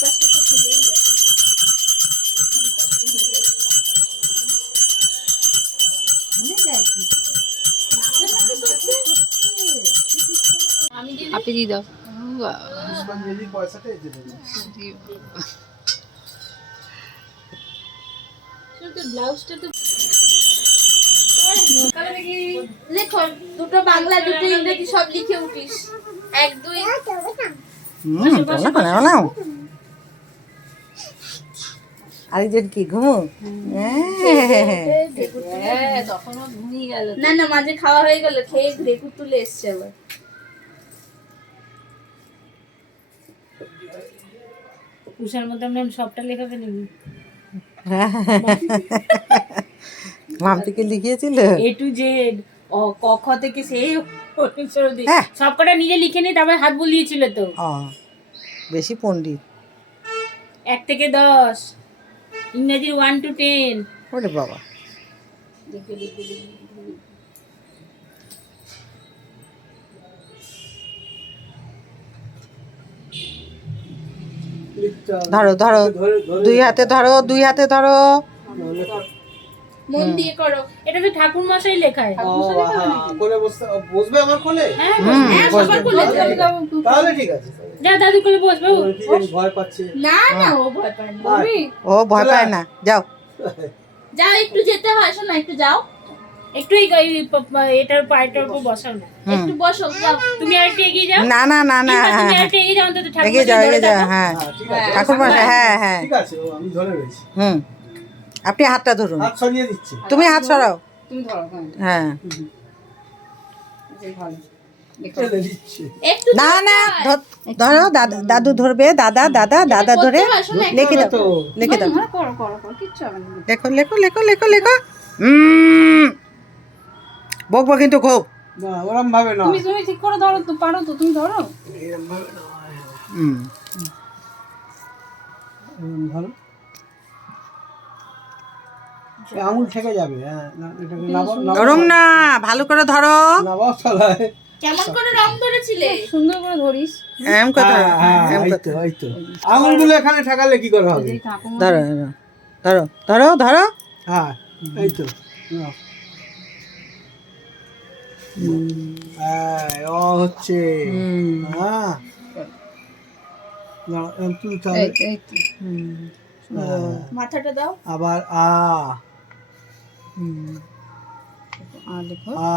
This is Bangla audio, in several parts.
পাশটা তো খুলেই গেছে। আপনি দিয়ে দাও। ব্লাউজটা তো লেখো, দুটো বাংলা দুটো ইংরেজি সব লিখে উঠিস। 1 2 আরেকজন কি ঘুমো? তখনও ঘুমিয়ে গেল। না না, মাঝে খাওয়া হয়ে গেল, খেয়ে ঢেকুর তুলে এসছে আবার। উষার মধ্যে আমরা সবটা লেখাকে নিবি। মামতিকে লিখিয়েছিল A to Z, ক খ থেকে সেই সবকটা নিজে লিখে নিয়ে তারপর হাত বুলিয়েছিল তো। বেশি পণ্ডিত। 1 থেকে 10, ইংরেজির 1 to 10। ওরে বাবা, ধরো ধরো, দুই হাতে ধরো, দুই হাতে ধরো, মন দিয়ে করো। এটা তো ঠাকুর মশাই লেখায়। কোলে বসবে আমার কোলে? হ্যাঁ, সবার কোলে তাহলে ঠিক আছে। যা দাদু কোলে বসবে। ভয় পাচ্ছে। না না, ও ভয় পায় না। ও ভয় পায় না, যাও যাও, একটু যেতে হয়, শোনো একটু যাও, একটু এটার পায়েটার উপর বসাও না। একটু বসো, যাও। তুমি আরেকটু এগিয়ে যাও। না না না না, তুমি আরেকটু এগিয়ে যাও, অন্তত ঠাকুর এগিয়ে যাও, মশাই এগিয়ে ধরে যাও, থাকো। হ্যাঁ ঠিক আছে, ঠাকুর মশাই, হ্যাঁ হ্যাঁ, ঠিক আছে, আমি ধরে রয়েছি। আপনি হাতটা ধরুন, হাত সরিয়ে দিচ্ছি। তুমি হাত সরাও, তুমি ধরো। হ্যাঁ ঠেলে দিচ্ছি। একটু না না, ধরো, দাদু ধরবে, দাদা দাদা দাদা ধরে লিখে দাও, লিখে দাও, করো করো করো, কিচ্ছু হবে না। লেখো লেখো লেখো লেখো লেখো। বকবো কিন্তু খুব। না, ওরম ভাবে না। তুমি ঠিক করে ধরো তো, পারো তো, তুমি ধরো। এরম ভাবে না। ধরো। আঙুল ঠেকে যাবে। হ্যাঁ, এটাকে ওরম না, ভালো করে ধরো, নাবাও তলায়। কেমন করে রং ধরেছিলে? সুন্দর করে ধরিস। এম করে ধরো, হ্যাঁ, এই তো। আঙুলগুলো এখানে ঠেকালে কি করে হবে? ধরো ধরো ধরো ধরো, হ্যাঁ, এই তো। নাও। ও হচ্ছে। হ্যাঁ, তুলতে হবে। মাথাটা দাও। আবার দেখো, আ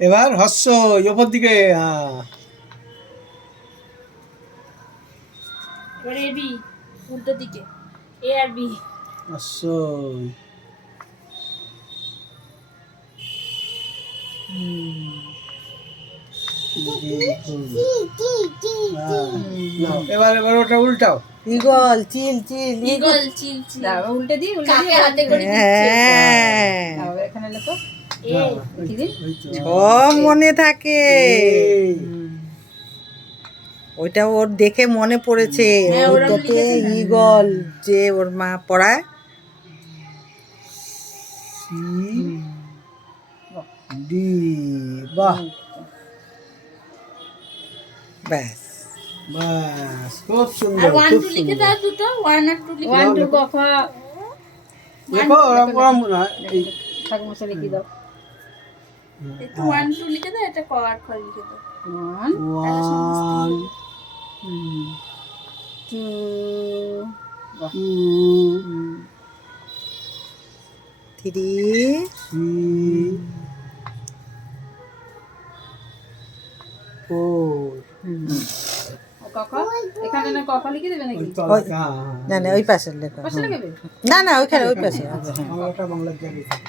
এবার হস্য উপর দিকে। এবার এ বি, উল্টো দিকে। এ আর বি। হস্য। এবার ওটা উল্টাও। ইগল, চিল চিল, ইগল, চিল চিল। উল্টে দিই, কাকে হাতে করে দিচ্ছে? হ্যাঁ, এখানে লেখো। সব মনে থাকে। ওইটা ওর দেখে মনে পড়েছে, হ্যাঁ, ওরম ওইটাতে লিখেছে না? ইগল যে ওর মা পড়ায়। ডি, বাহ, ব্যাস, বাস, খুব আর সুন্দর, 1 খুব 2 লিখে সুন্দর। দাও, দুটো 1 আর 2 লিখে 1 দাও। 2 ক খ। দেখো, ওরম না, এই ঠাকুর মশাই লিখে দাও। একটু 1 2 লিখে দাও, এটা ক আর খ লিখে দাও। 1 1 2 2 3 3 4 ক খ। এখানে না ক খ লিখে দেবে নাকি? না না, ওই পাশে লেখো, পাশে লিখবে? না না ওইখানে, ওই পাশে। বাংলাটা বাংলার জায়গায় থাকে।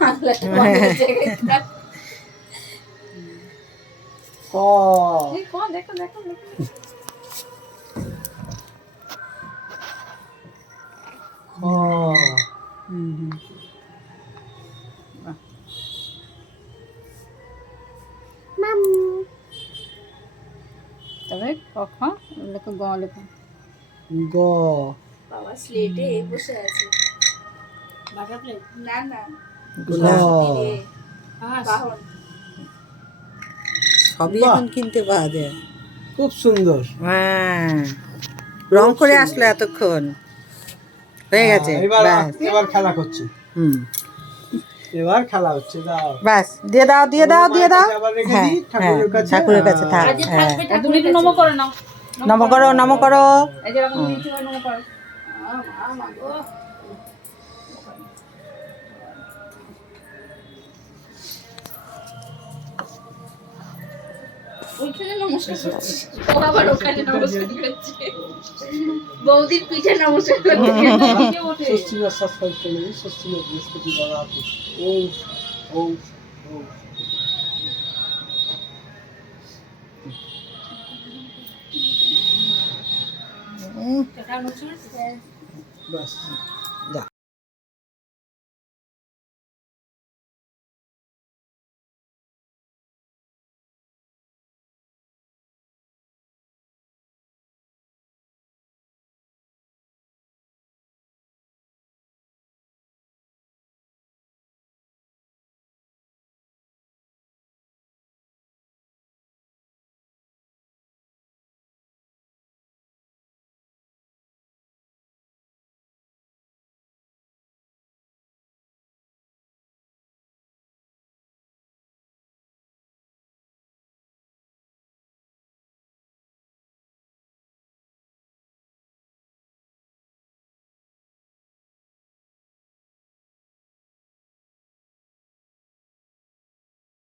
বাংলাটা বাংলার জায়গায় থাক। ক, এই ক, দেখো দেখো দেখো। খ, তবে ক খ লেখো, গ লেখো। গ, বাবা স্লেটে বসে আছে। বাটারফ্লাই। না না, গোলাপ বাহন। সবই বাহ। এখন কিনতে পাওয়া যায়। খুব সুন্দর। হ্যাঁ, রং করে আসলো এতক্ষণ, হয়ে গেছে। এবার ব্যাস। এবার খেলা করছি, হুম, এবার খেলা হচ্ছে। দাও ব্যাস দিয়ে দাও দিয়ে দাও দিয়ে দাও। আবার রেখে হ্যাঁ দিই হ্যাঁ, ঠাকুরের কাছে। ঠাকুরের কাছে থাক। আর যে হ্যাঁ, থাকবে আর তুমি একটু নম করে নাও। নম করো নম করো। এই যে এরকম দিচ্ছি, এবার নম করো। ওইখানে নমস্কার করছি, ও আবার ওখানে নমস্কার করছে। বৌদির পিঠে নমস্কার করছে। ষষ্ঠীবার সাবস্ক্রাইব করে নিন, ষষ্ঠীবার বৃহস্পতিবার রাতে। ওম ওম ওম। হুম, বাস